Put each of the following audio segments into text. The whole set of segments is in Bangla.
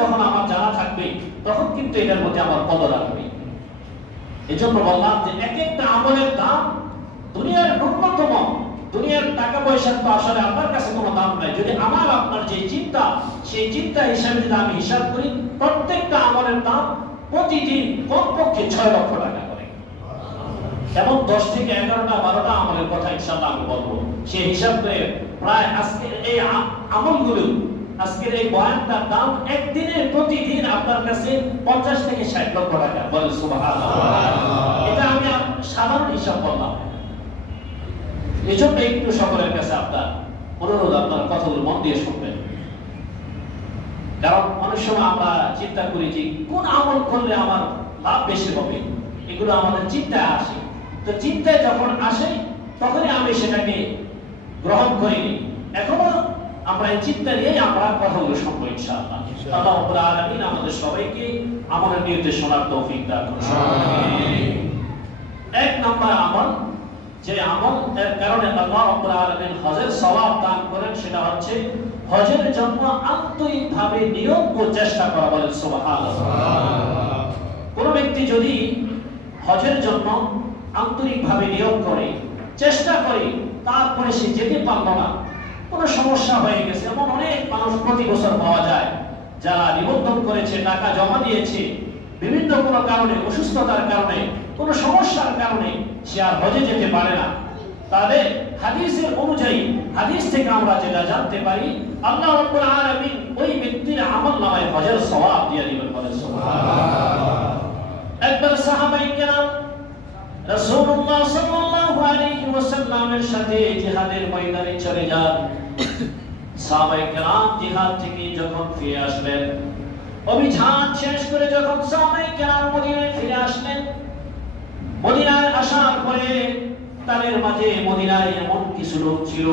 যখন আমার জানা থাকবে তখন কিন্তু এটার মধ্যে আমার কদর আসবে। এজন্য বললাম যে এক একটা আমলের দাম দুনিয়ার ন্যূনতম, দুনিয়ার টাকা পয়সার তো আসলে আপনার কাছে কোনো দাম নাই। যদি আমার আপনার যে চিন্তা, সেই চিন্তা হিসাবে যদি আমি হিসাব করি, প্রত্যেকটা আমলের দাম প্রতিদিন কমপক্ষে 6 লক্ষ টাকা করে। এবং 10 থেকে 11টা 12টা আমলের কথা ইনশাআল্লাহ আমি বলবো। সেই হিসাব করে প্রায় আজকের এই আমলগুলো, আজকের এই বয়ানটার দাম একদিনে প্রতিদিন আপনার কাছে 50 থেকে 60 লক্ষ টাকা। বলেন সুবহানাল্লাহ। এটা আমি সাধারণ হিসাব বললাম। এজন্য একটু সকলের কাছে আপনার অনুরোধ, আপনার কথাগুলো মন দিয়ে শুনবেন। কারণ অনেক সময় আমরা চিন্তা করি যে কোন আমল করলে আমার লাভ বেশি হবে, এগুলো আমাদের চিন্তায় আসে। তো চিন্তায় যখন আসে তখনই আমি সেটাকে গ্রহণ করিনি। এখনো আমরা এই চিন্তা নিয়েই আমরা কথাগুলো শুনবো ইনশাআল্লাহ। আল্লাহ রাব্বুল আলামিন আমাদের সবাইকে আমলের নিয়তে শোনার তৌফিক দান করুন। এক নাম্বার আমল, যে আমল এর কারণে আল্লাহ রাব্বুল আলামিন হজের সওয়াব দান করেন, সেটা হচ্ছে হজের জন্য আন্তরিকভাবে নিয়ত ও চেষ্টা করা। বলেন সুবহানাল্লাহ। কোন ব্যক্তি যদি হজের জন্য আন্তরিকভাবে নিয়ত করে, চেষ্টা করে, তারপরে সে যেতে পারলো না, কোনো সমস্যা হয়ে গেছে, এমন অনেক মানুষ প্রতি বছর পাওয়া যায় যারা নিবন্ধন করেছে, টাকা জমা দিয়েছে, বিভিন্ন কোনো কারণে, অসুস্থতার কারণে, কোনো সমস্যার কারণে সে আর হজে যেতে পারে না। তাদের হাদিসের অনুযায়ী, হাদিস থেকে আমরা যেটা জানতে পারি, আল্লাহ রাব্বুল আলামিন ওই ব্যক্তির আমলনামায় হজের সওয়াব দিয়ে দিবেন। বলেন সুবহানাল্লাহ। একবার সাহাবায়ে কেরাম রাসূলুল্লাহ সাল্লাল্লাহু আলাইহি ওয়াসাল্লামের সাথে জিহাদের ময়দানে চলে যান। সাহাবায়ে কেরাম জিহাদ থেকে যখন ফিরে আসলেন, অভিযান শেষ করে যখন সাহাবায়ে কেরাম মদিনায় ফিরে আসলেন, মদিনায় আসার পরে তাদের মাঝে মদিনায় এমন কিছু লোক ছিল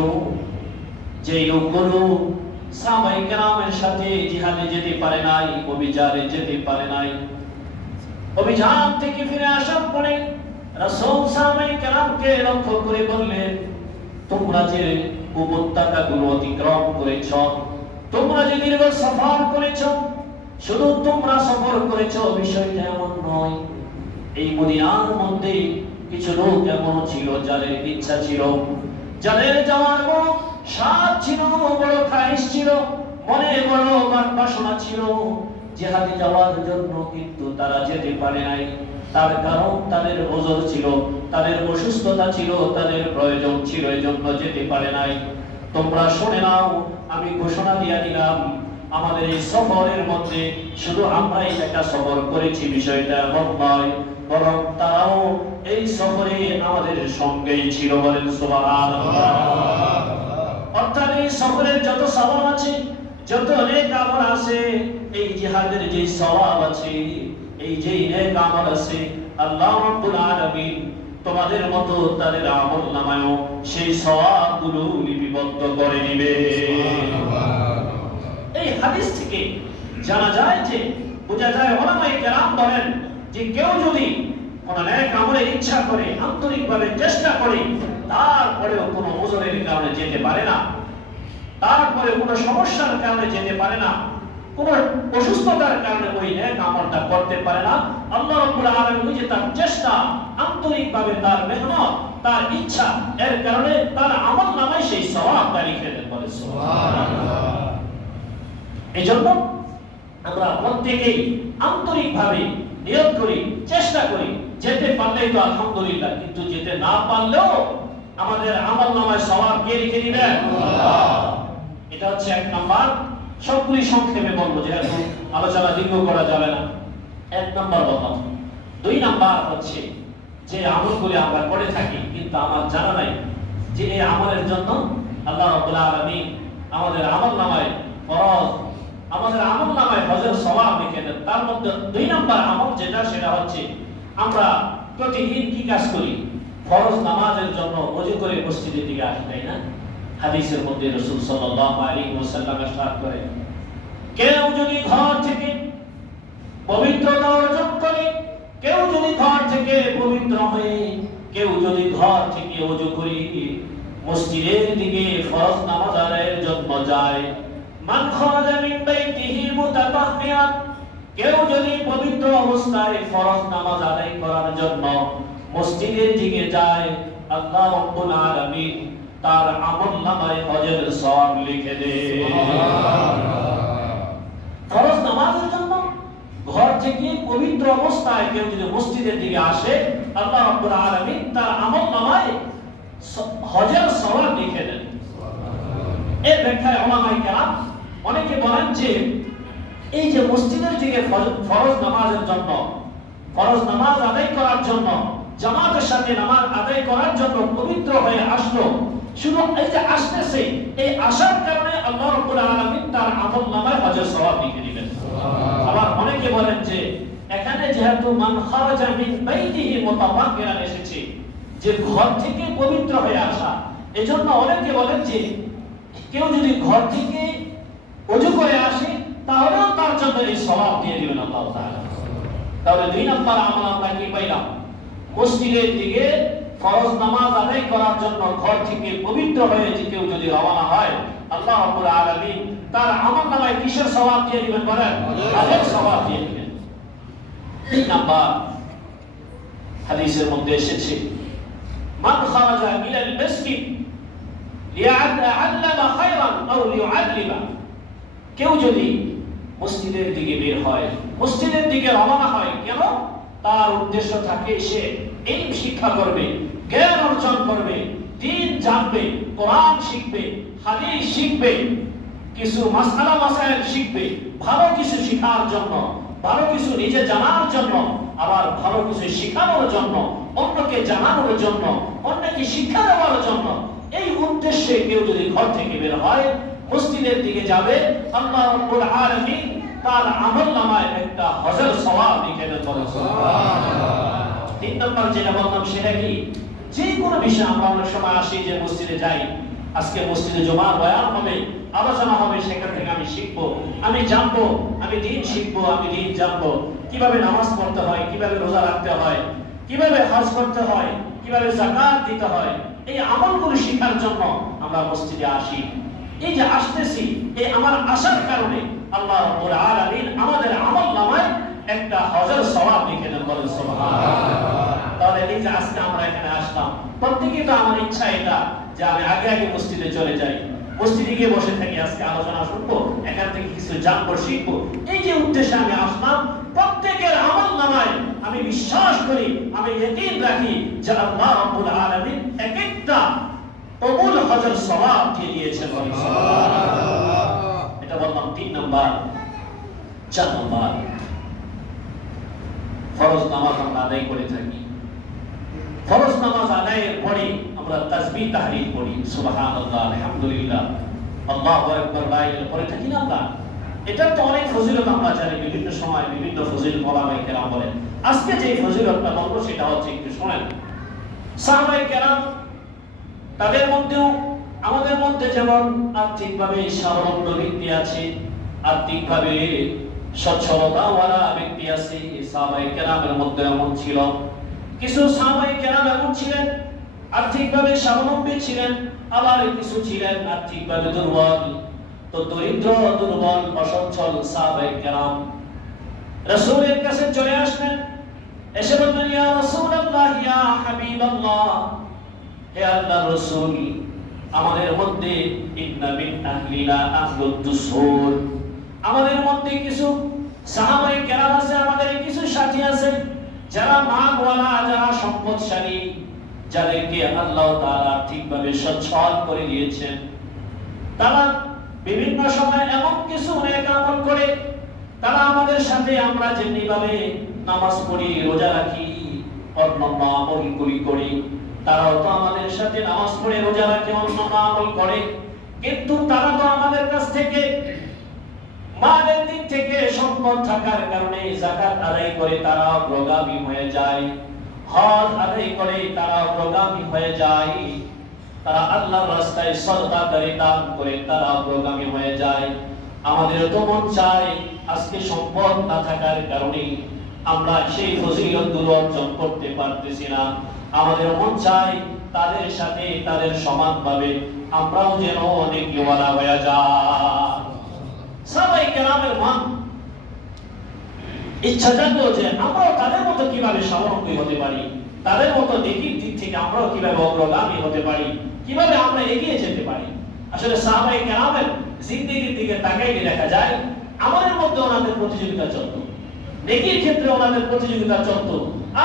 যে লোকগুলো সাহাবায়ে কেরামের সাথে জিহাদে যেতে পারে নাই, অভিযানে যেতে পারে নাই। অভিযান থেকে ফিরে আসার পরে রাসূল সাহাবায়ে কেরামকে লক্ষ্য করে বললেন, তোমরা যে উপত্যকাগুলো অতিক্রম করেছ, তোমরা যে দীর্ঘ সফর করেছ, শুধু তোমরা সফর করেছ বিষয়টা এমন নয়। এই মদিনার মধ্যে কিছু লোক এমন ছিল যাদের ইচ্ছা ছিল, যাদের যাওয়ার বড় স্বাদ ছিল, বড় খায়েশ ছিল, মনে বড় বাসনা ছিল জিহাদে যাওয়ার জন্য, কিন্তু তারা যেতে পারে নাই। তার কারণ তাদের ওজর ছিল, তাদের অসুস্থতা ছিল, তাদের প্রয়োজন ছিল, এজন্য যেতে পারে নাই। তোমরা শুনে নাও, আমি ঘোষণা দিয়ে দিলাম, আমাদের এই সফরের মধ্যে শুধু আমরাই একা সফর করেছি বিষয়টা এমন নয়, বরং তারাও এই সফরে আমাদের সঙ্গেই ছিল। বলেন সুবহানাল্লাহ। অর্থাৎ এই সফরের যত সওয়াব আছে, যত নেক আমল আছে, এই জিহাদের যে সওয়াব আছে, এই যে নেক আমল আছে, আল্লাহ রাব্বুল আলামিন তোমাদের মতো তাদের আমলনামায়ও সেই সওয়াবগুলো লিপিবদ্ধ করে নেবে। এই হাদিস থেকে জানা যায় যে, বোঝা যায়, উলামায়ে কেরাম বলেন যে কেউ যদি কোন নেক আমলের ইচ্ছা করে, আন্তরিকভাবে চেষ্টা করে, তারপরেও কোনো ওজরের কারণে যেতে পারে না, তারপরে কোনো সমস্যার কারণে যেতে পারে না, কোন অসুস্থতার কারণে ওই নেক আমলটা করতে পারে না, আল্লাহ রাব্বুল আলামিন যে তার চেষ্টা, আন্তরিকভাবে তার মেহনত, তার ইচ্ছা, এর কারণে তার আমলনামায় সেই সওয়াবটা লিখে দেন। বলে সুবহানাল্লাহ। এজন্য আমরা প্রত্যেকেই আন্তরিকভাবে নিয়ত করি, চেষ্টা করি, যেতে পারলেই তো আলহামদুলিল্লাহ, কিন্তু যেতে না পারলেও আমাদের আমলনামায় সওয়াব কে লিখে দিবেন? আল্লাহ। এটা হচ্ছে এক নাম্বার। সবগুলি সংক্ষেপে বলবো, যেহেতু আলোচনা দীর্ঘ করা যাবে না। এক নাম্বার বললাম। 2 নাম্বার হচ্ছে যে আমলগুলি আমরা করে থাকি কিন্তু আমার জানা নাই যে এই আমলের জন্য আল্লাহ রাব্বুল আলামিন আমাদের আমলনামায় ফরজ, আমাদের আমলনামায় হজের সওয়াব লিখে দেন। তার মধ্যে 2 নাম্বার আমল যেটা, সেটা হচ্ছে আমরা প্রতিদিন কি কাজ করি? ফরজ নামাজের জন্য ওযু করে মসজিদের দিকে আসি, তাই না? হাদিসের মধ্যে রাসূল সাল্লাল্লাহু আলাইহি ওয়াসাল্লাম ইরশাদ করেন, কেউ যদি ঘর থেকে পবিত্রতা অর্জন করে, কেউ যদি ঘর থেকে পবিত্র হয়ে, কেউ যদি ঘর থেকে ওযু করে মসজিদের দিকে ফরজ নামাজ আদায়ের জন্য যায়, মান খারাজা মিন বাইতিহি মুতাতাহহিরান, কেউ যদি পবিত্র অবস্থায় ফরজ নামাজ আদায় করার জন্য মসজিদের দিকে যায়, আল্লাহ রাব্বুল আলামিন তার আমলনামায় হজের সওয়াব লিখে দেন। ফরজ নামাজের জন্য ঘর থেকে পবিত্র অবস্থায় কেউ যদি মসজিদের দিকে আসে, আল্লাহ রাব্বুল আলামিন তার আমলনামায় হজের সওয়াব লিখে দেন। এর ব্যাখ্যায় উলামায়ে কেরাম অনেকে বলেন যে এই যে মসজিদের দিকে ফরজ নামাজের জন্য, ফরজ নামাজ আদায় করার জন্য, জামাতের সাথে নামাজ আদায় করার জন্য পবিত্র হয়ে আসলো, শুধু এই যে আসতেছে, এই আসার কারণে আল্লাহ রাব্বুল আলামিন তার আমলনামায় হজের সওয়াব লিখে দিবেন। আবার অনেকে বলেন যে এখানে যেহেতু মান খারাজা মিন বাইতিহি মুতাতাহহিরান এসেছে, যে ঘর থেকে পবিত্র হয়ে আসা, এজন্য অনেকে বলেন যে কেউ যদি ঘর থেকে ওযু করে আসে তাহলেও তার জন্য এই সওয়াব দিয়ে দিবেন আল্লাহ তাআলা। তাহলে দুই নাম্বার আমল আমরা কি পাইলাম? মসজিদের দিকে ফরজ নামাজ আদায় করার জন্য ঘর থেকে পবিত্র হয়ে যে কেউ যদি রওনা হয়, আল্লাহ রাব্বুল আলামিন তার আমলনামায় কিসের সওয়াব দিয়ে দিবেন বলেন? হজের সওয়াব দিয়ে দিবেন। তিন নাম্বার হাদিসের মধ্যে এসেছে, মান খারাজা মিনাল মাসজিদ লিয়াতাআল্লামা খায়রান আও লিউআল্লিমা, কেউ যদি মসজিদের দিকে বের হয়, মসজিদের দিকে রওনা হয়, কেন? তার উদ্দেশ্য থাকে সে ইলম শিক্ষা করবে, জ্ঞান অর্জন করবে, দ্বীন জানবে, কোরআন শিখবে, হাদিস শিখবে, কিছু মাসআলা মাসাইল শিখবে, ভালো কিছু শেখার জন্য, ভালো কিছু নিজে জানার জন্য, আবার ভালো কিছু শেখানোর জন্য, অন্যকে জানানোর জন্য, অন্যকে শিক্ষা দেওয়ার জন্য, এই উদ্দেশ্যে কেউ যদি ঘর থেকে বের হয়, মসজিদের দিকে যাবে, আল্লাহ রাব্বুল আলামিন তার আমলনামায় একটা হজের সওয়াব লিখে দেন। সুবহানাল্লাহ। তিন নম্বর যেটা বললাম সেটা কি, যে কোনো বিষয় আমরা অনেক সময় আসি যে মসজিদে যাই, আজকে মসজিদে জুমার বয়ান হবে, আলোচনা হবে, সেখান থেকে আমি শিখবো, আমি জানবো, আমি দ্বীন শিখবো, আমি দ্বীন জানবো, কিভাবে নামাজ পড়তে হয়, কিভাবে রোজা রাখতে হয়, কিভাবে হজ করতে হয়, কিভাবে যাকাত দিতে হয়, এই আমলগুলো শেখার জন্য আমরা মসজিদে আসি। এই যে আসতেছি, এই আমার আসার কারণে আল্লাহ রাব্বুল আলামিন আমাদের আমলনামায় একটা হজের সওয়াব লিখে দেন। বলেন সুবহানাল্লাহ। তাহলে এই যে আজকে আমরা এখানে আসলাম, প্রত্যেকই তো আমার ইচ্ছা এটা যে আমি আগে আগে মসজিদে চলে যাই, মসজিদে গিয়ে বসে থাকি, আজকে আলোচনা শুনবো, এখান থেকে কিছু জানবো, শিখবো, এই যে উদ্দেশ্যে আমি আসলাম, প্রত্যেকের আমলনামায় আমি বিশ্বাস করি, আমি ইয়াকিন রাখি যে আল্লাহ রাব্বুল আলামিন এক একটা কবুল হজের সওয়াব দিয়ে দিয়েছেন। সুবহানাল্লাহ। এটা বললাম তিন নাম্বার। চার নাম্বার, ফরজ নামাজ আমরা আদায় করে থাকি, ফরজ নামাজ আদায়ের পরে আমরা তাসবিহ তাহলিল পড়ি, সুবহানাল্লাহ, আলহামদুলিল্লাহ, আল্লাহু আকবার, লা ইলাহা পড়ে থাকি না আমরা। এটার তো অনেক ফজিলত আমরা জানি, বিভিন্ন সময় বিভিন্ন ফজিলত ওলামায়ে কেরাম বলেন। আজকে যে ফজিলতটা বলবো সেটা হচ্ছে, একটু শুনেন। সাহাবায়ে কেরাম তাদের মধ্যেও আমাদের মধ্যে যেমন আর্থিকভাবে স্বাবলম্বী ব্যক্তি আছে, আর্থিকভাবে সচ্ছলতাওয়ালা ব্যক্তি আছে, সাহাবায়ে কেরামের মধ্যে এমন ছিল। কিছু সাহাবায়ে কেরাম এমন ছিলেন আর্থিকভাবে স্বাবলম্বী ছিলেন, আবার কিছু ছিলেন আর্থিকভাবে দুর্বল। তো দরিদ্র, দুর্বল, অসচ্ছল সাহাবায়ে কেরাম রাসূলের কাছে চলে আসলেন, এসে বললেন, ইয়া রাসূলুল্লাহ, ইয়া হাবিবাল্লাহ, হে আল্লাহর রাসূল, আমাদের মধ্যে ইন্না মিন আহলিনা আহলুদ দুসুর, আমাদের মধ্যে কিছু সাহাবায়ে কেরাম আছে, আমাদের কিছু সাথী আছে যারা মালওয়ালা, যারা সম্পদশালী, যাদেরকে আল্লাহ তাআলা ঠিকভাবে সচ্ছল করে দিয়েছেন। তারা বিভিন্ন সময় এমন কিছু নেক আমল করে, তারা আমাদের সাথে আমরা যেমনি ভাবে নামাজ পড়ি, রোজা রাখি, অন্যান্য আমলগুলি করি, তারাও তো আমাদের সাথে নামাজ পড়ে, রোজা রাখে, অন্যান্য আমল করে, কিন্তু তারা তো আমাদের কাছ থেকে মালের দিক থেকে সম্পদ থাকার কারণে যাকাত আদায় করে তারা অগ্রগামী হয়ে যায়, হজ আদায় করে তারা অগ্রগামী হয়ে যায়, তারা আল্লাহর রাস্তায় সদকা করে, দান করে তারা অগ্রগামী হয়ে যায়। আমাদের তো মন চায় আজকে সম্পদ না থাকার কারণে আমরা সেই ফজিলতগুলো অর্জন করতে পারতেছি না, আমাদের মন চায় তাদের সাথে তাদের সমানভাবে আমরাও যেন অনেক ওয়ালা হয়ে যাই। সাহাবায়ে কেরামের মন ইচ্ছা জাগলো যে আমরাও তাদের মতো কিভাবে স্বাবলম্বী হতে পারি, তাদের মতো নেকির দিক থেকে আমরাও কিভাবে অগ্রগামী হতে পারি, কিভাবে আমরা এগিয়ে যেতে পারি। আসলে সাহাবায়ে কেরামের জিন্দেগির দিকে তাকাইলে দেখা যায় আমাদের মধ্যে ওনাদের প্রতিযোগিতা চলতো, নেকির ক্ষেত্রে ওনাদের প্রতিযোগিতা চলতো,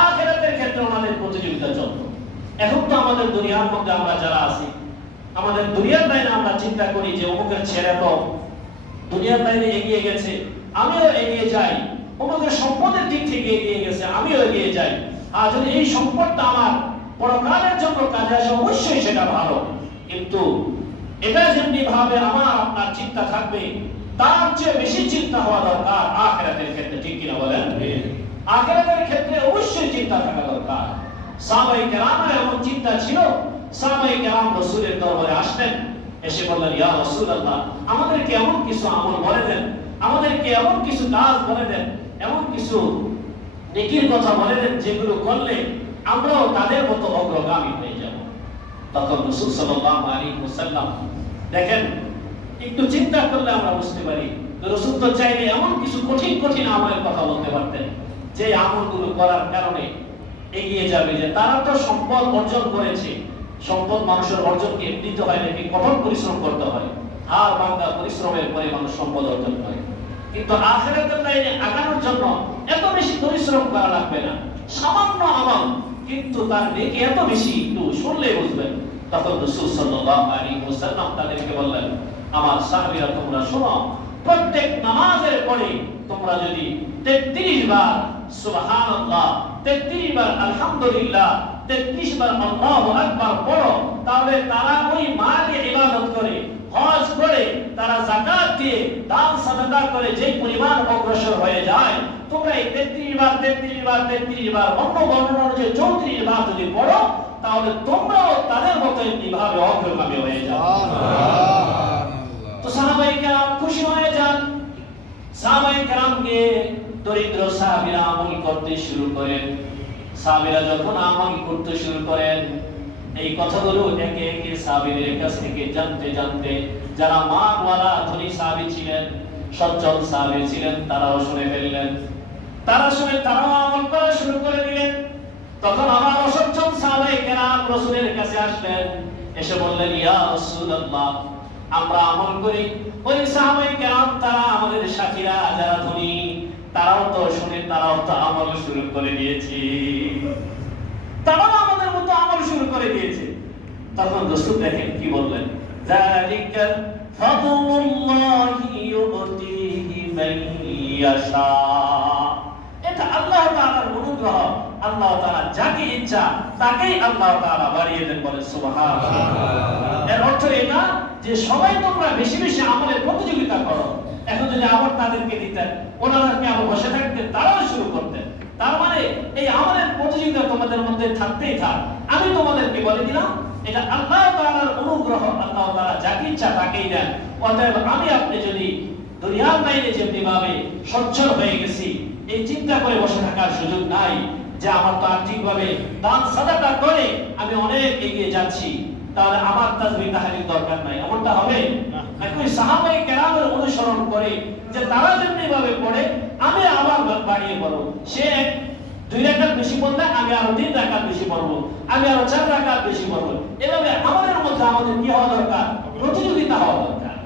আখিরাতের ক্ষেত্রে ওনাদের প্রতিযোগিতা চলতো। এখন তো আমাদের দুনিয়ার মধ্যে আমরা যারা আছি, আমাদের দুনিয়ার লাইনে আমরা চিন্তা করি যে অমুকের ছেলে তো দুনিয়ার লাইনে এগিয়ে গেছে, আমিও এগিয়ে যাই, অমুকের সম্পদের দিক থেকে এগিয়ে গেছে, আমিও এগিয়ে যাই। আর যদি এই সম্পদটা আমার পরকালের জন্য কাজে আসে অবশ্যই সেটা ভালো, কিন্তু এটা যেমনি ভাবে আমার আপনার চিন্তা থাকবে তার চেয়ে বেশি চিন্তা হওয়া দরকার আখিরাতের ক্ষেত্রে, ঠিক কিনা বলেন? আখিরাতের ক্ষেত্রে অবশ্যই চিন্তা থাকা দরকার। সাহাবায়ে কেরামের এমন চিন্তা ছিল, সাহাবায়ে কেরাম রাসূলের দরবারে আসলেন, এসে বললেন, ইয়া রাসূলুল্লাহ, আমাদেরকে এমন কিছু আমল বলে দেন, আমাদেরকে এমন কিছু কাজ বলে দেন, এমন কিছু নেকির কথা বলে দেন যেগুলো করলে আমরাও তাদের মতো অগ্রগামী হয়ে যাব। তখন রাসূল সাল্লাল্লাহু আলাইহি ওয়াসাল্লাম, দেখেন একটু চিন্তা করলে আমরা বুঝতে পারি রাসূল তো চাইলে এমন কিছু কঠিন কঠিন আমলের কথা বলতে পারতেন যে আমলগুলো করার কারণে এগিয়ে যাবে। যে তারা তো সম্পদ অর্জন করেছে, সম্পদ মানুষের অর্জন কি এমনিতে হয় নাকি? কঠোর পরিশ্রম করতে হয়, হাড় ভাঙা পরিশ্রমের পরে মানুষ সম্পদ অর্জন করে। কিন্তু আখিরাতের লাইনে আগানোর জন্য এত বেশি পরিশ্রম করা লাগবে না, সামান্য আমল, কিন্তু তার নেকি এত বেশি, একটু শুনলে বুঝবেন। তখন রাসূল সাল্লাল্লাহু আলাইহি ওয়াসাল্লাম তাদেরকে বললেন, আমার সাহাবীরা তোমরা শোনো, প্রত্যেক নামাজের পরে তোমরা যদি 33 বার সুবহানাল্লাহ, 33 বার আলহামদুলিল্লাহ, 33 বার আল্লাহু আকবার পড়ো, তাহলে তারা ওই মালে ইবাদত করে, হজ করে, তারা যাকাত দিয়ে, দান সাদাকা করে যে পরিমাণ অগ্রসর হয়ে যায়, তোমরা এই 33 বার 33 বার 33 বার অন্য বর্ণনা অনুযায়ী 34 বার যদি পড়ো, তাহলে তোমরাও তাদের মতো এমনিভাবে অগ্রগামী হয়ে যাও। তো সাহাবায়ে কেরাম খুশি হয়ে যান। সাহাবায়ে কেরামকে দরিদ্র সাহাবীরা আমল করতে শুরু করেন। সাহাবীরা যখন আমল করতে শুরু করেন, এই কথাগুলো একে একে সাহাবীদের কাছ থেকে জানতে জানতে যারা মানওয়ালা ধনী সাহাবী ছিলেন, সচ্ছল সাহাবী ছিলেন, তারাও শুনে ফেললেন। তারা শুনে তারাও আমল করা শুরু করে দিলেন। তখন আবার অসচ্ছল সাহাবায়ে কেরাম রাসূলের কাছে আসলেন, এসে বললেন, ইয়া রাসূলুল্লাহ, আমরা আমল করি, ওই সাহাবায়ে কেরাম তারা আমাদের সাথীরা যারা ধনী, তারাও তো শুনে তারাও তো আমল শুরু করে দিয়েছে, তারাও আমাদের মতো আমল শুরু করে দিয়েছে। তখন রাসূল দেখেন কি বললেন, যালিকা ফাদলুল্লাহি ইউতিহি মান ইয়াশা, এটা আল্লাহ তাআলার অনুগ্রহ, আল্লাহ তাআলা যাকে ইচ্ছা তাকেই আল্লাহ তাআলা বাড়িয়ে দেন, বলে সুবহানাল্লাহ। এর অর্থ এটা যে সবাই তোমরা বেশি বেশি আমলে প্রতিযোগিতা করো। এখন যদি আবার তাদেরকে দিতেন, ওনারা কি আবার বসে থাকতেন? তারাও শুরু করতেন। তার মানে এই আমলের প্রতিযোগিতা তোমাদের মধ্যে থাকতেই থাক। আমি তোমাদেরকে বলে দিলাম, এটা আল্লাহ তাআলার অনুগ্রহ, আল্লাহ তাআলা যাকে ইচ্ছা তাকেই দেন। অতএব আমি আপনি যদি দুনিয়ার লাইনে যেমনি ভাবে সচ্ছল হয়ে গেছি, এই চিন্তা করে বসে থাকার সুযোগ নাই যে আমার তো আর্থিকভাবে দান সাদাকা করে আমি অনেক এগিয়ে যাচ্ছি, তাহলে আমার তাসবিহ তাহলিল দরকার নাই, এমনটা হবে না। নাকি সাহাবায়ে কেরামের অনুসরণ করে যে তারা যেমনি ভাবে পড়ে আমি আবার বাড়িয়ে পড়ব, সে 2 রাকাত বেশি পড়লে আমি আরো 3 রাকাত বেশি পড়ব, আমি আরো 4 রাকাত বেশি পড়ব। এভাবে আমাদের মধ্যে আমাদের কি হওয়া দরকার? প্রতিযোগিতা হওয়া দরকার।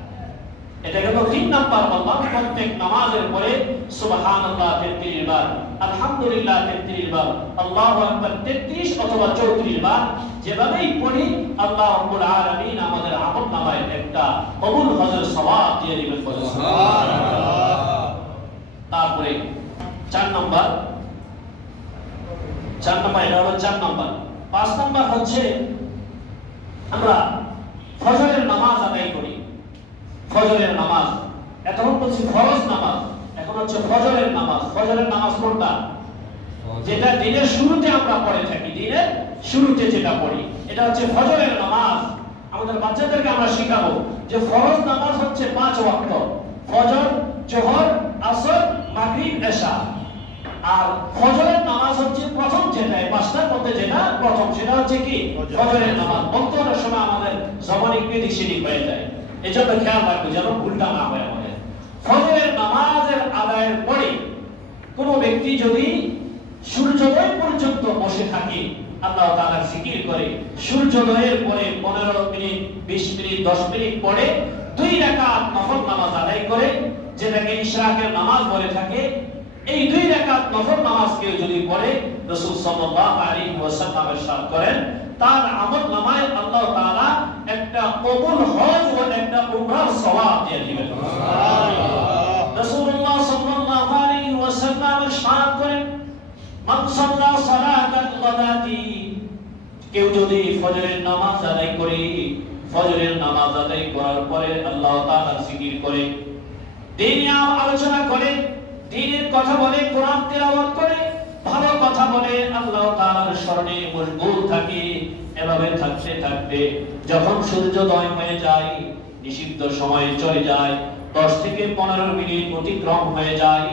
এটা গেল 3 নাম্বার বললাম, প্রত্যেক নামাজের পরে সুবহানাল্লাহ 33 বার, আলহামদুলিল্লাহ 33 বার, আল্লাহু আকবার 33 অথবা 34 বার যেভাবেই পড়ি আল্লাহ রাব্বুল আলামিন আমাদের আমলনামায় একটা কবুল হজের সওয়াব দিয়ে দিবেন, বলে সুবহানাল্লাহ। তারপরে 4 নাম্বার, এটা হলো 4 নাম্বার। 5 নাম্বার হচ্ছে আমরা ফজরের নামাজ আদায় করি। ফজরের নামাজ, এতক্ষণ বলছি ফরজ নামাজ, এখন হচ্ছে ফজরের নামাজ। ফজরের নামাজ কোনটা? যেটা দিনের শুরুতে আমরা পড়ে থাকি, দিনের শুরুতে যেটা পড়ি, এটা হচ্ছে ফজরের নামাজ। আমাদের বাচ্চাদেরকে আমরা শেখাবো যে ফরজ নামাজ হচ্ছে 5 ওয়াক্ত, ফজর, যোহর, আসর, মাগরিব, এশা। আর ফজরের নামাজ হচ্ছে প্রথম, যেটা এই 5টার মধ্যে যেটা প্রথম, সেটা হচ্ছে কি? ফজরের নামাজ। বর্তমানের সময় আমাদের জবান একটু দিক সেদিক হয়ে যায়, এজন্য খেয়াল রাখবো যেন ভুলটা না হয় আমাদের। ফজরের নামাজের আদায়ের পরে কোন ব্যক্তি যদি সূর্যোদয় পর্যন্ত বসে থাকে, আল্লাহ তাআলার জিকির করে, সূর্যোদয়ের পরে 15 মিনিট, 20 মিনিট, 10 মিনিট পরে 2 রাকাত নফল নামাজ আদায় করে, যেটাকে ইশরাকের নামাজ বলে থাকে, এই 2 রাকাত নফল নামাজ কেউ যদি পড়ে, রাসূল সাল্লাল্লাহু আলাইহি ওয়াসাল্লাম ইরশাদ করেন, তার আমল নামায় আল্লাহ তাআলা একটা কবুল হজ ও একটা উমরার সওয়াব দিয়ে দিবেন। সুবহানাল্লাহ। রাসূলুল্লাহ সাল্লাল্লাহু আলাইহি ওয়াসাল্লাম ইরশাদ করেন, মান সাল্লা সালাতাল গাদাতি, কেউ যদি ফজরের নামাজ আদায় করে, ফজরের নামাজ আদায় করার পরে আল্লাহ তাআলার জিকির করে, দ্বীনের আলোচনা করে, দ্বীনের কথা বলে, কোরআন তেলাওয়াত করে, ভালো কথা বলে, আল্লাহ তাআলার স্মরণে মশগুল থাকে, এভাবে থাকতে থাকতে যখন সূর্যোদয় হয়ে যায়, নিষিদ্ধ সময় চলে যায়, 10 থেকে 15 মিনিট অতিক্রম হয়ে যায়,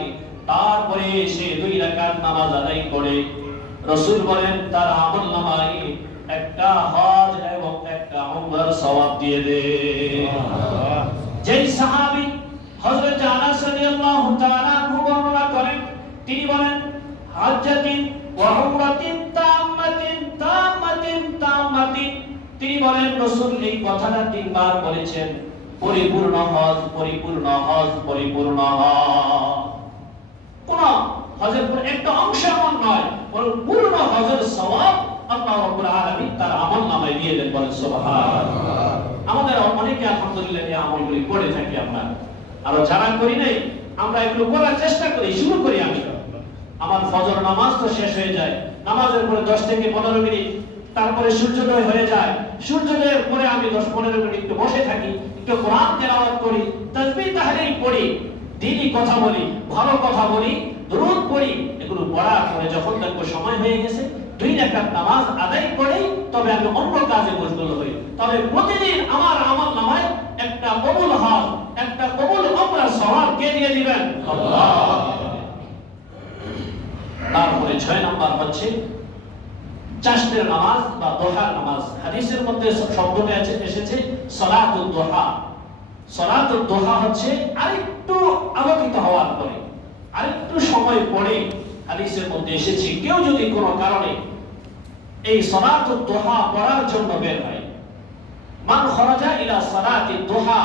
তারপরে সে 2 রাকাত নামাজ আদায় করে, রাসূল বলেন তার আমল নামায় একটা হজ এবং একটা উমরার সওয়াব দিয়ে দেয়। যেই সাহাবী হযরত আনাস রাদিয়াল্লাহু তাআলা আনহু বর্ণনা করেন, তিনি বলেন, হাজ্জাতিন ওয়া উমরাতিন তাম্মাতিন তাম্মাতিন তাম্মাতিন, তিনি বলেন রাসূল এই কথাটা 3 বার বলেছেন, পরিপূর্ণ হজ, পরিপূর্ণ হজ, পরিপূর্ণ হজ। কোন হজের কোন একটা অংশ এমন নয়, বরং পূর্ণ হজের সওয়াব আল্লাহ রাব্বুল আলামিন তার আমলনামায় দিয়ে দেন। বলেন সুবহানাল্লাহ। আমাদের অনেকে আলহামদুলিল্লাহ এই আমলগুলি করে থাকি, আমরা আরো যারা করি নাই, আমরা এগুলো করার চেষ্টা করি, শুরু করি। আমার ফজর নামাজ তো শেষ হয়ে যায়, নামাজের পরে 10 থেকে 15 মিনিট, তারপরে সূর্যোদয় হয়ে যায়, সূর্যোদয়ের পরে আমি 10-15 মিনিট একটু বসে থাকি, একটু কোরআন তেলাওয়াত করি, তাসবিহ তাহলিল পড়ি, দ্বীনি কথা বলি, ভালো কথা বলি, দরুদ পড়ি। এগুলো পড়ার পরে যখন দেখবো সময় হয়ে গেছে, 2 রাকাত নামাজ আদায় করে তবে আমি অন্য কাজে মশগুল হই। তবে প্রতিদিন আমার আমল নামায় একটা কবুল হজ, একটা কবুল উমরার সওয়াব কে দিয়ে দিবেন? আল্লাহ। তারপরে 6 নাম্বার হচ্ছে চাশতের নামাজ বা দোহার নামাজ। হাদিসের মধ্যে শব্দটা এসেছে সালাতুদ দোহা। সালাতুদ দোহা হচ্ছে আরেকটু আলোকিত হওয়ার পরে, আরেকটু সময় পরে হাদিসের মধ্যে এসেছে, কেউ যদি কোনো কারণে এই সালাতুদ দোহা পড়ার জন্য বের হয়, মান খরাজা ইলা সালাতিদ দোহা,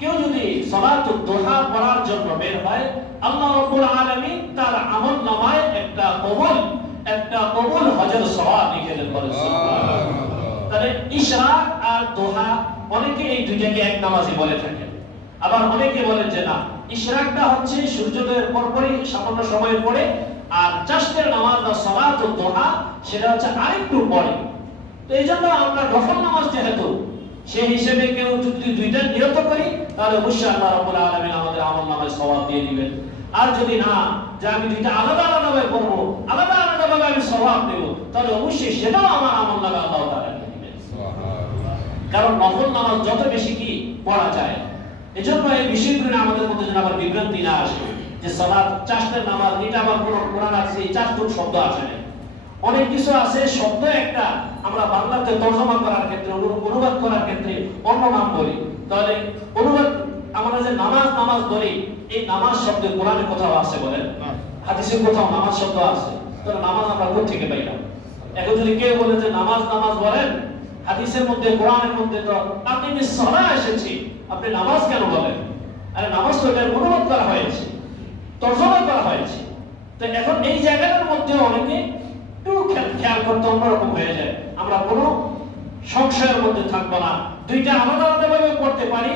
কেউ যদি সালাতুদ দোহা পড়ার জন্য বের হয়, আল্লাহ রাব্বুল আলামিন তার আমলনামায় একটা কবুল হজের সওয়াব লিখে দেন। বলেন সুবহানাল্লাহ। তাহলে ইশরাক আর দোহা অনেকে এই দুইটাকে এক নামাজই বলে থাকেন, আবার অনেকে বলেন যে না, ইশরাকটা হচ্ছে সূর্যোদয়ের পরপরই সামান্য সময় পরে, আর চাশতের নামাজ বা সালাতুদ দোহা সেটা হচ্ছে আরেকটু পরে। তো এইজন্য আমরা নফল নামাজ যেহেতু, সেই হিসেবে কেউ যদি দুইটা নিয়ত করি, তাহলে অবশ্যই আল্লাহ রাব্বুল আলামিন আমাদের আমলনামায় সওয়াব দিয়ে দিবেন। আর যদি না, যে আমি দুইটা আলাদা আলাদাভাবে পড়বো, আলাদা আলাদাভাবে আমি সওয়াব দেব, তাহলে অবশ্যই সেটাও আমার আমলনামায় আল্লাহ তাআলা দিয়ে দিবেন। কারণ নফল নামাজ যত বেশি কি পড়া যায়, এজন্য এই বিষয়গুলো আমাদের মধ্যে যেন আবার বিভ্রান্তি না আসে যে সালাত চাশতের নামাজ এটা আবার কোন কোরআন আছে, এই চাশতুর শব্দ আসে না। অনেক কিছু আছে, শব্দ একটা আমরা বাংলাতে তরজমা করার ক্ষেত্রে, অনুবাদ করার ক্ষেত্রে অন্য নাম বলি। তাহলে অনুবাদ আমরা যে নামাজ নামাজ বলি, এই নামাজ শব্দে কোরআনে কোথাও আছে বলেন? হাদিসে কোথাও নামাজ শব্দ আছে? তাহলে নামাজ আমরা কোথা থেকে পাইলাম? এখন যদি কেউ বলে যে নামাজ নামাজ বলেন, হাদিসের মধ্যে কোরআনের মধ্যে তো আপনি সালাহ এসেছে, আপনি নামাজ কেন বলেন? আরে নামাজ তো এর অনুবাদ করা হয়েছে, তরজমা করা হয়েছে। তো এখন এই জায়গাটার মধ্যে অনেকে একটু খেয়াল করতে অন্যরকম হয়ে যায়। আমরা কোনো সংশয়ের মধ্যে থাকবো না, দুইটা আলাদা আলাদাভাবে পড়তে পারি,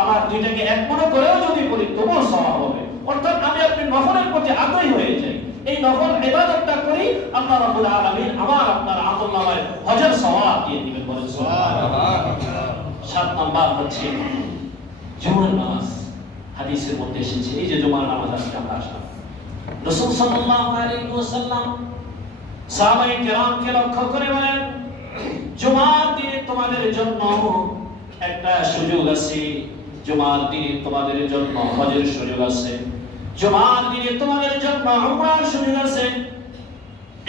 আবার দুইটাকে এক মনে করেও যদি বলি তবুও সওয়াব হবে। অর্থাৎ আমি আপনি নফলের প্রতি আগ্রহী হয়ে যাই, এই নফল ইবাদতটা করি, আল্লাহ রাব্বুল আলামিন আমার আপনার আমলনামায় হজের সওয়াব দিয়ে দিবেন। বলেন সুবহানাল্লাহ। 7 নাম্বার হচ্ছে জুমার নামাজ। হাদিসের মধ্যে এসেছে, এই যে জুমার নামাজ আজকে আমরা আসলাম, রাসূল সাল্লাল্লাহু আলাইহি ওয়াসাল্লাম সাহাবায়ে কেরামকে লক্ষ্য করে বলেন, জুমার দিনে তোমাদের জন্য একটা সুযোগ আছে, জুমার দিনে তোমাদের জন্য হজের সুযোগ আছে, জুমার দিনে তোমাদের জন্য উমরার সুযোগ আছে।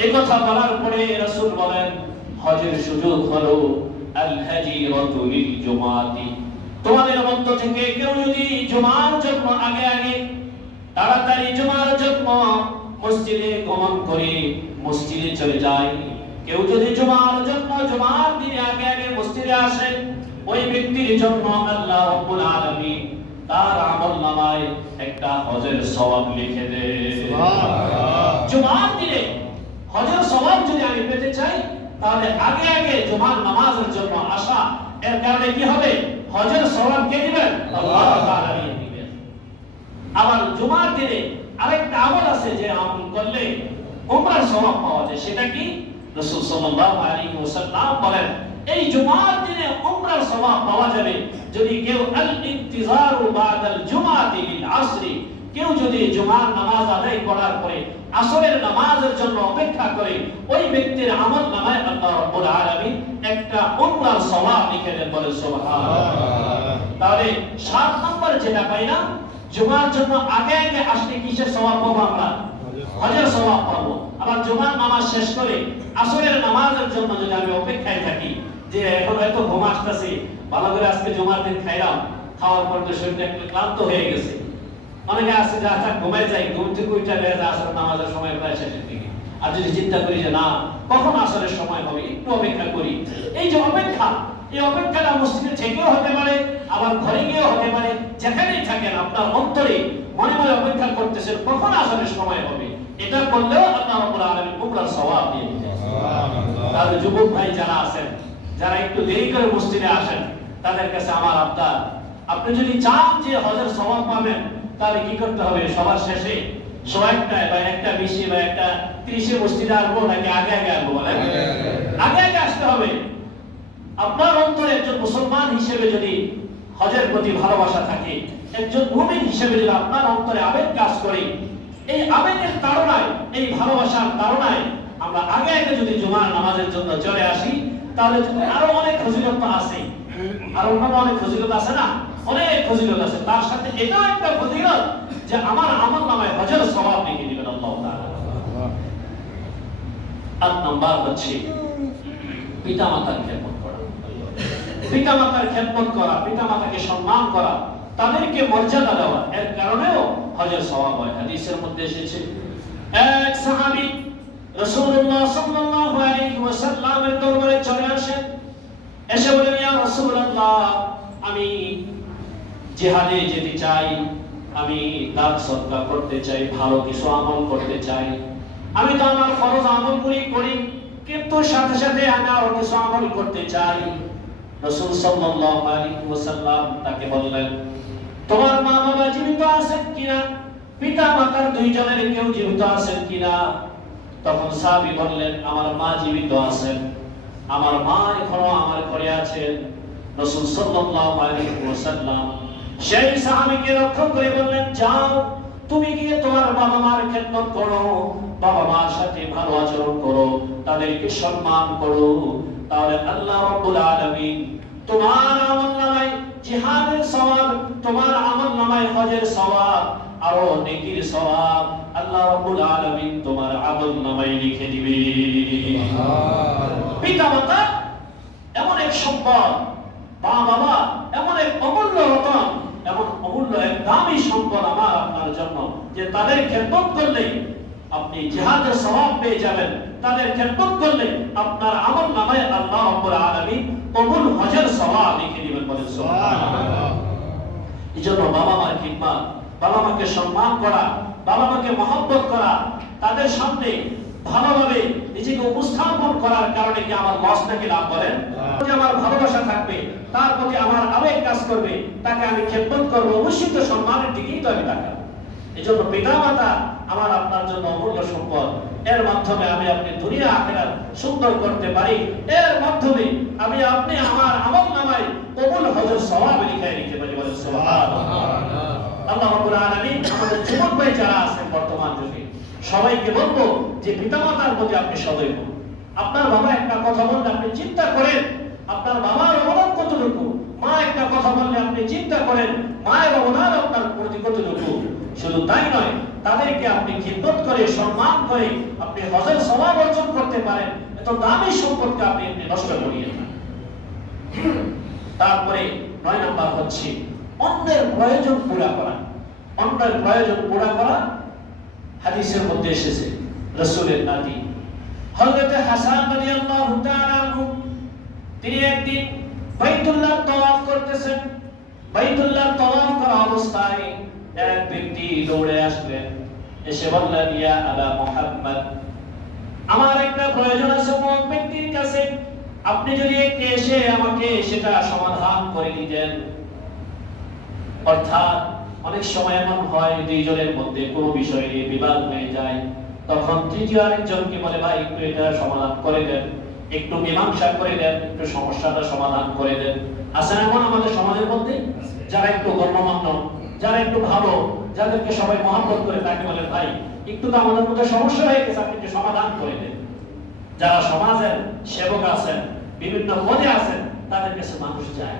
এই কথা বলার পরে রাসূল বলেন, হজের সুযোগ হলো আল হাজিরাতু লিল জুমাতি, তোমাদের মধ্য থেকে কেউ যদি জুমার জন্য আগে আগে তাড়াতাড়ি জুমার জন্য মসজিদে গমন করে মসজিদে চলে যায়, কেউ যদি জুমার জন্য জুমার দিনে আগে আগে মসজিদে আসে, ওই ব্যক্তির জন্য আল্লাহ রাব্বুল আলামিন তার আমলনামায় একটা হজের সওয়াব লিখে দেন। সুবহানাল্লাহ। জুমার দিনে হজের সওয়াব যদি আমি পেতে চাই, তাহলে আগে আগে জুমার নামাজের জন্য আসা, এর কারণে কি হবে? হজের সওয়াব কে দিবেন? আল্লাহ তাআলা দিবেন। আবার জুমার দিনে আরেকটা আমল আছে, যে আমল করলে উমরার সওয়াব পাওয়া যায়। সেটা কি? রাসূল সাল্লাল্লাহু আলাইহি ওয়াসাল্লাম বলেন, এই জুমার দিনে উমরার সওয়াব পাওয়া যাবে যদি কেউ আল ইন্তিজারু বাদাল জুমাতি লিল আসরি, কেউ যদি জুমার নামাজ আদায় করার পরে আসরের নামাজের জন্য অপেক্ষা করে, ওই ব্যক্তির আমল নামায় আল্লাহ রাব্বুল আলামিন একটা উমরার সওয়াব লিখে দেন। বলে সুবহানাল্লাহ। তাহলে 7 নম্বর যেটা পাই না, জুমার জন্য আগে আগে আসলে কিসের সওয়াব পাবো? আমরা হজের সওয়াব পাবো। আবার জুমার নামাজ শেষ করে আসরের নামাজের জন্য যদি আমি অপেক্ষায় থাকি, যে এখন হয়তো ঘুম আসতেছে, ভালো করে আজকে জুমার দিন খাইলাম, খাওয়ার পর তো শরীরটা একটু ক্লান্ত হয়ে গেছে, অনেকে আছে যে আচ্ছা ঘুমাই যাই, ঘুম থেকে উঠে গেছে আসরের নামাজের সময় প্রায় শেষের দিকে। আর যদি চিন্তা করি যে না, কখন আসরের সময় হবে, একটু অপেক্ষা করি, এই যে অপেক্ষা, এই অপেক্ষাটা মসজিদে থেকেও হতে পারে, আবার ঘরে গিয়েও হতে পারে। যেখানেই থাকেন আপনার অন্তরে মনে মনে অপেক্ষা করতেছেন কখন আসরের সময় হবে, এটা করলেও আল্লাহ রাব্বুল আলামিন উমরার সওয়াব দিয়ে দিবেন। সুবহানাল্লাহ। তাহলে যুবক ভাই যারা আছেন, যারা একটু দেরি করে মসজিদে আসেন, তাদের কাছে আমার আবদার, আপনি যদি চান যে হজের সওয়াব পাবেন, তাহলে কি করতে হবে? সবার শেষে 1:01 বা 1:20 বা 1:30 মসজিদে আসবো, নাকি আগে আগে আসবো? বলেন, আগে আগে আসতে হবে। আপনার অন্তরে একজন মুসলমান হিসেবে যদি হজের প্রতি ভালোবাসা থাকে, একজন মুমিন হিসেবে যদি আপনার অন্তরে আবেগ কাজ করে, এই আবেগের তাড়নায়, এই ভালোবাসার তাড়নায় আমরা আগে আগে যদি জুমার নামাজের জন্য চলে আসি, তাহলে আরো অনেক ফজিলত আছে। আর অন্য অনেক ফজিলত আছে না? অনেক ফজিলত আছে। তার সাথে এটাও একটা ফজিলত যে আমার আমল নামায় হজের সওয়াব লিখে দিবেন আল্লাহ তাআলা। 8 নাম্বার হচ্ছে পিতামাতার খেদমত করা। পিতামাতার খেদমত করা, পিতামাতাকে সম্মান করা, তাদেরকে মর্যাদা দেওয়া, এর কারণেও হজের সওয়াব হয়। হাদিসের মধ্যে এসেছে, এক সাহাবী রাসূলুল্লাহ সাল্লাল্লাহু আলাইহি ওয়াসাল্লামের দরবারে চলে আসেন, এসে বলেন, ইয়া রাসূলুল্লাহ, আমি জিহাদে যেতে চাই, আমি দান সদকা করতে চাই, ভালো কিছু আমল করতে চাই। আমি তো আমার ফরজ আমলগুলি করি, কিন্তু সাথে সাথে আমি আরো কিছু আমল করতে চাই। রাসূল সাল্লাল্লাহু আলাইহি ওয়াসাল্লাম তাকে বললেন, তোমার মা বাবা জীবিত আছেন কিনা? পিতা মাতার দুইজনের কেউ জীবিত আছেন কিনা? তখন সাহাবী বললেন, আমার মা জীবিত আছেন, আমার মা এখনো আমার ঘরে আছেন। রাসূল সাল্লাল্লাহু আলাইহি ওয়াসাল্লাম সেই সাহাবীকে লক্ষ্য করে বললেন, যাও তুমি গিয়ে তোমার বাবা মার খেদমত করো, বাবা মার সাথে ভালো আচরণ করো, তাদেরকে সম্মান করো, তাহলে আল্লাহ রাব্বুল আলামিন তোমার আমলনামায় জিহাদের সওয়াব, তোমার আমলনামায় হজের সওয়াব, আরো নেকির সওয়াব আল্লাহ রাব্বুল আলামিন তোমার আমলনামায় লিখে দিবে। সুবহানাল্লাহ। পিতামাতা এমন এক সম্পদ, মা বাবা এমন এক অমূল্য রতন, এমন অমূল্য এক দামি সম্পদ আমার আপনার জন্য, যে তাদের খেদমত করলে আপনি জিহাদের সওয়াব পেয়ে যাবেন। তাদের খেদমত করলে আপনার আমলনামায় আল্লাহ রাব্বুল আলামিন কবুল হজের সওয়াব লিখে দিবেন। বলেন সুবহানাল্লাহ। এজন্য বাবা মার খিদমত, বাবা মাকে সম্মান করা, বাবা মাকে মহব্বত করা, তাদের সামনে ভালোভাবে নিজেকে উপস্থাপন করার কারণে কি আমার লস নাকি লাভ? বলেন, যে আমার ভালোবাসা থাকবে, তার প্রতি আমার আবেগ কাজ করবে, তাকে আমি খেদমত করবো, অবশ্যই তো সম্মানের দিকেই তো আমি তাকাবো। এজন্য পিতামাতা আমার আপনার জন্য অমূল্য সম্পদ। এর মাধ্যমে আমি আপনি দুনিয়া আখিরাত সুন্দর করতে পারি, এর মাধ্যমে আমি আপনি আমার আমলনামায় কবুল হজের সওয়াব লিখে নিতে পারি। বলেন সুবহানাল্লাহ। আল্লাহ রাব্বুল আলামিন আমাদের যুবক ভাই যারা আছেন বর্তমান যুগে, সবাইকে বলবো যে পিতামাতার প্রতি আপনি সদয় হন। আপনার বাবা একটা কথা বললে আপনি চিন্তা করেন আপনার বাবার অবদান কতটুকু, মা একটা কথা বললে আপনি চিন্তা করেন মায়ের অবদান আপনার প্রতি কতটুকু। শুধু তাই নয়, তাদেরকে আপনি খিদমত করে, সম্মান করে আপনি হজের সওয়াব অর্জন করতে পারেন। এত দামি সম্পদকে আপনি নষ্ট করিয়েন না। তারপরে 9 নাম্বার হচ্ছে অন্যের প্রয়োজন পুরা করা। অন্যের প্রয়োজন পুরা করা হাদিসের মধ্যে এসেছে, রাসূলের নাতি হযরত হাসান রাদিয়াল্লাহু তাআলা আনহু তিনি একদিন বাইতুল্লাহ তাওয়াফ করতেছেন। বাইতুল্লাহ তাওয়াফ করা অবস্থায় এক ব্যক্তি দৌড়ে আসলেন, এসে বললেন, ইয়া আবা মুহাম্মদ, আমার একটা প্রয়োজন আছে অমুক ব্যক্তির কাছে, আপনি যদি একটু এসে আমাকে সেটা সমাধান করে দিতেন। অর্থাৎ অনেক সময় এমন হয় দুইজনের মধ্যে কোনো বিষয়ে বিবাদ হয়ে যায়, তখন তৃতীয় আরেকজনকে বলে, ভাই একটু এটা সমাধান করে দেন, একটু মীমাংসা করে দেন, একটু সমস্যাটা সমাধান করে দেন। আছে এমন আমাদের সমাজের মধ্যে যারা একটু গণ্যমান্য, যারা একটু ভালো, যাদেরকে সবাই মহব্বত করে, তাকে বলে, ভাই একটু তো আমাদের মধ্যে সমস্যা হয়ে গেছে, আপনি একটু সমাধান করে দেন। যারা সমাজের সেবক আছেন, বিভিন্ন পদে আছেন, তাদের কাছে মানুষ যায়।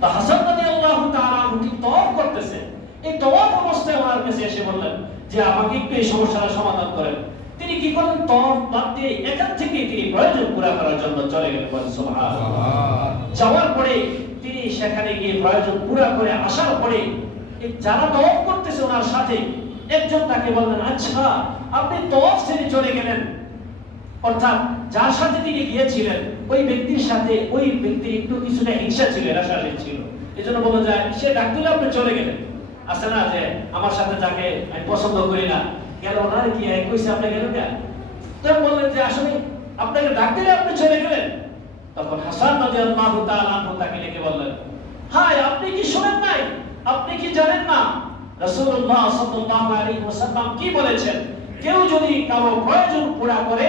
তো হাসান রাদিয়াল্লাহু তাআলা ঠিক তওয়াফ করতেছে, এই তওয়াফ অবস্থায় ওনার কাছে এসে বললেন যে আমাকে একটু এই সমস্যার সমাধান করেন। তিনি কি করলেন, তওয়াফ বাদ দিয়ে এখান থেকে তিনি প্রয়োজন পুরা করার জন্য চলে গেলেন। সুবহানাল্লাহ। যাওয়ার পরে তিনি সেখানে গিয়ে প্রয়োজন পুরা করে আসার পরে যারা তওয়াফ করতেছে ওনার সাথে একজন তাকে বললেন, আচ্ছা আপনি তওয়াফ ছেড়ে চলে গেলেন। অর্থাৎ যার সাথে তিনি গিয়েছিলেন ওই ব্যক্তির সাথে ওই ব্যক্তির একটু কিছুটা হিংসা ছিল, রাসালি ছিল, এজন্য বলা যায় সে ডাক দিলে আপনি চলে গেলেন। আছে না যে আমার সাথে যাকে আমি পছন্দ করি না, গেল না কি কইছে আপনি গেলেন কেন? তো বললেন যে আসলে আপনাকে ডাক দিলে আপনি চলে গেলেন। তখন হাসান রাদিয়াল্লাহু তাআলা আনহু তাকে ডেকে বললেন, হায় আপনি কি শুনেন নাই, আপনি কি জানেন না রাসূলুল্লাহ সাল্লাল্লাহু আলাইহি ওয়াসাল্লাম কি বলেছেন, কেউ যদি কারো প্রয়োজন পুরা করে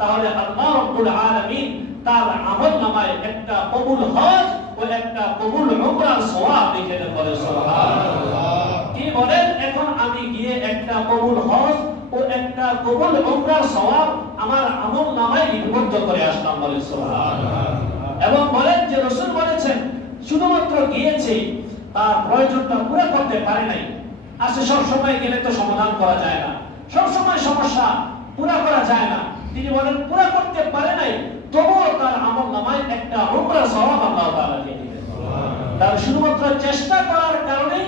তাহলে আল্লাহ রাব্বুল আলামিন তার আমলনামায় একটা কবুল হজ ও একটা কবুল উমরার সওয়াব লিখে দেন। বলে সুবহানাল্লাহ। কি বলেন, এখন আমি গিয়ে একটা কবুল হজ ও একটা কবুল উমরার সওয়াব আমার আমলনামায় লিপিবদ্ধ করে আসলাম। বলে সুবহানাল্লাহ। এবং বলেন যে রাসূল বলেছেন শুধুমাত্র গিয়েছে, তার প্রয়োজনটা পুরো করতে পারে নাই। আসলে সব সময় গেলে তো সমাধান করা যায় না, সব সময় সমস্যা পুরো করা যায় না। তিনি বলেন পুরো করতে পারে নাই, তবুও তার আমলনামায় একটা উমরা সওয়াব আল্লাহ তাআলা দিয়ে দিবেন। তার শুধুমাত্র চেষ্টা করার কারণে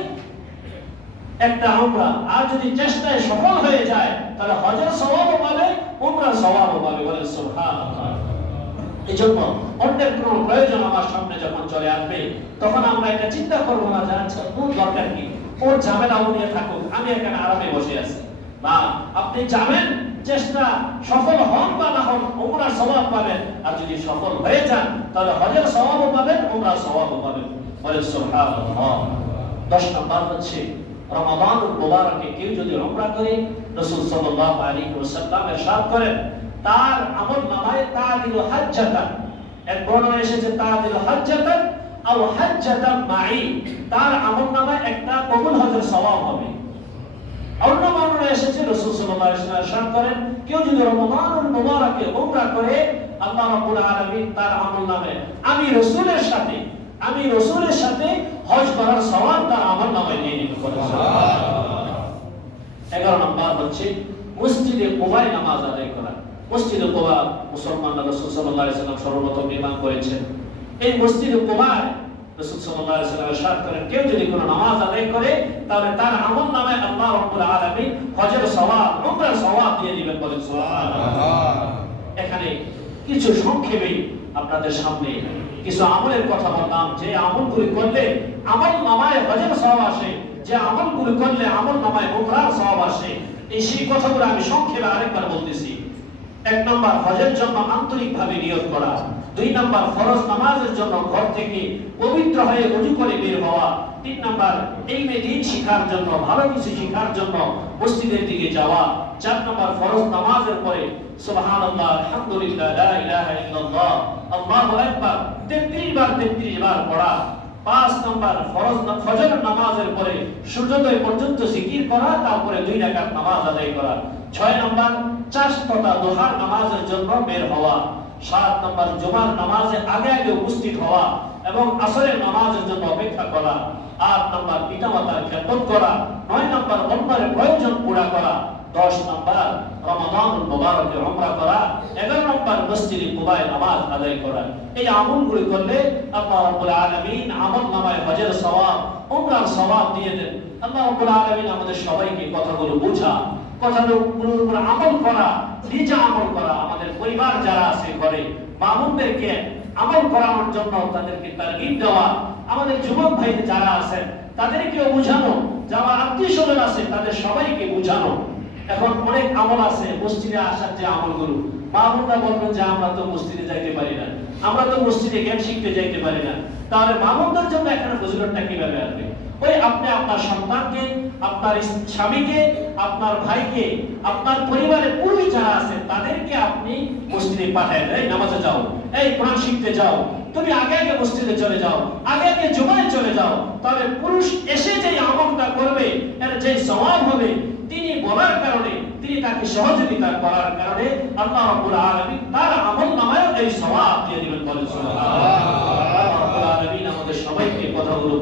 একটা উমরা, আর যদি চেষ্টায় সফল হয়ে যায় তাহলে হজের সওয়াবও পাবে, উমরার সওয়াবও পাবে। বলেন সুবহানাল্লাহ। এজন্য অন্যের কোনো প্রয়োজন আমার সামনে যখন চলে আসবে তখন আমরা এটা চিন্তা করব না যে আচ্ছা ওর দরকার কি, ওর ঝামেলা নিয়ে থাকুক, আমি এখানে আরামে বসে আছি। না, আপনি যাবেন, চেষ্টা সফল হন বা না হন, উমরার সওয়াব পাবেন। আর যদি সফল হয়ে যান তাহলে হজের সওয়াবও পাবেন, উমরার সওয়াবও পাবেন। বলেন সুবহানাল্লাহ। 10 নম্বর হচ্ছে রমাদানুল মুবারকে কেউ যদি উমরা করে, রাসূল সাল্লাল্লাহু আলাইহি ওয়াসাল্লাম ইরশাদ করেন তার আমলনামায় তাদিলু হাজ্জাতান, এক বর্ণনা এসেছে তাদিলু হাজ্জাতান আও হাজ্জাতান মাই, তার আমলনামায় একটা কবুল হজের সওয়াব হবে। অন্য বর্ণনা এসেছে রাসূল সাল্লাল্লাহু আলাইহি ওয়াসাল্লাম ইরশাদ করেন কেউ যদি রমাদানুল মুবারকে উমরা করে, আল্লাহ রাব্বুল আলামিন তার আমলনামায় আমি রাসূলের সাথে হজ করার সওয়াব তার আমলনামায় দিয়ে দিবেন। সুবহানাল্লাহ। 11 নম্বর হচ্ছে মসজিদে কুবায় নামাজ আদায় করা। মসজিদে কুবা মুসলমানরা রাসূল সাল্লাল্লাহু আলাইহি ওয়াসাল্লাম সর্বপ্রথম নির্মাণ করেছেন। এই মসজিদে কুবায় রাসূল সাল্লাল্লাহু আলাইহি ওয়াসাল্লাম ইরশাদ করেন কেউ যদি কোনো নামাজ আদায় করে তাহলে তার আমলনামায় আল্লাহ রাব্বুল আলামিন হজের সওয়াব, উমরার সওয়াব দিয়ে দিবেন। বলেন সুবহানাল্লাহ। এখানে কিছু সংক্ষেপে আপনাদের সামনে কিছু আমলের কথা বললাম, যে আমলগুলি করলে আমলনামায় হজের সওয়াব আসে, যে আমলগুলি করলে আমলনামায় উমরার সওয়াব আসে। এই সেই কথাগুলো আমি সংক্ষেপে আরেকবার বলতেছি। 1 নম্বর হজের জন্য আন্তরিকভাবে নিয়ত করা। 2 নম্বর ফরজ নামাজের জন্য ঘর থেকে পবিত্র হয়ে ওযু করে বের হওয়া। 3 নম্বর ইলমে দ্বীন শিখার জন্য, ভালো কিছু শিখার জন্য মসজিদের দিকে যাওয়া। 4 নম্বর ফরজ নামাজের পরে সুবহানাল্লাহ, আলহামদুলিল্লাহ, লা ইলাহা ইল্লাল্লাহ, আল্লাহু আকবার 33 বার পড়া। 5 নম্বর ফজর নামাজের পরে সূর্যোদয় পর্যন্ত জিকির করা, তারপরে 2 রাকাত নামাজ আদায় করা। 6 নম্বর চাষ তথা দুহার নামাজের জন্য বের হওয়া। 7 নম্বর জুমার নামাজে আগে উপস্থিত হওয়া এবং আসরের নামাজের জন্য অপেক্ষা করা। 8 নম্বর পিতামাতার খেদমত করা। 9 নম্বর অন্যের প্রয়োজন পুরা করা। 10 নম্বর রমাদানুল মুবারকে উমরা করা, 11 নম্বর মসজিদে কুবায় নামাজ আদায় করা। এই আমলগুলো করলে আল্লাহ রাব্বুল আলামিন আমলনামায় হজের সওয়াব, উমরার সওয়াব দিয়ে দেন। আল্লাহ রাব্বুল আলামিন আমাদের সবাইকে কথাগুলো বোঝা, কথাগুলোর উপর আমল করা, নিজে আমল করা, আমাদের পরিবার যারা আছে ঘরে মামুনদেরকে আমল করানোর জন্য তাদেরকে তারগিব দেওয়া, আমাদের যুবক ভাই যারা আছেন তাদেরকেও বোঝানো, যারা আত্মীয় স্বজন আছে তাদের সবাইকে বোঝানো। এখন অনেক আমল আছে মসজিদে আসার যে আমলগুলো, মামুনরা বলবেন যে আমরা তো মসজিদে যাইতে পারি না, আমরা তো মসজিদে জ্ঞান শিখতে যাইতে পারি না, তাহলে মামুনদের জন্য এখানে ফজিলতটা কিভাবে আসবে? ওই আপনি আপনার সন্তানকে, আপনার স্বামীকে, আপনার ভাইকে, আপনার পরিবারের পুরুষ যারা আছে তাদেরকে আপনি মসজিদে পাঠায়, এই নামাজে যাও, এই কোরআন শিখতে যাও, তুমি আগে আগে মসজিদে চলে যাও, আগে আগে জুমায় চলে যাও। তাহলে পুরুষ এসে যে আমলটা করবে এর যে সওয়াব হবে, তিনি বলার কারণে, তিনি তাকে সহযোগিতা করার কারণে আল্লাহ রাব্বুল আলামিন তার আমলনামায় এই সওয়াব দিয়ে দিবেন। বলেন সুবহানাল্লাহ। আল্লাহ রাব্বুল আলামিন আমাদের সবাইকে কথাগুলো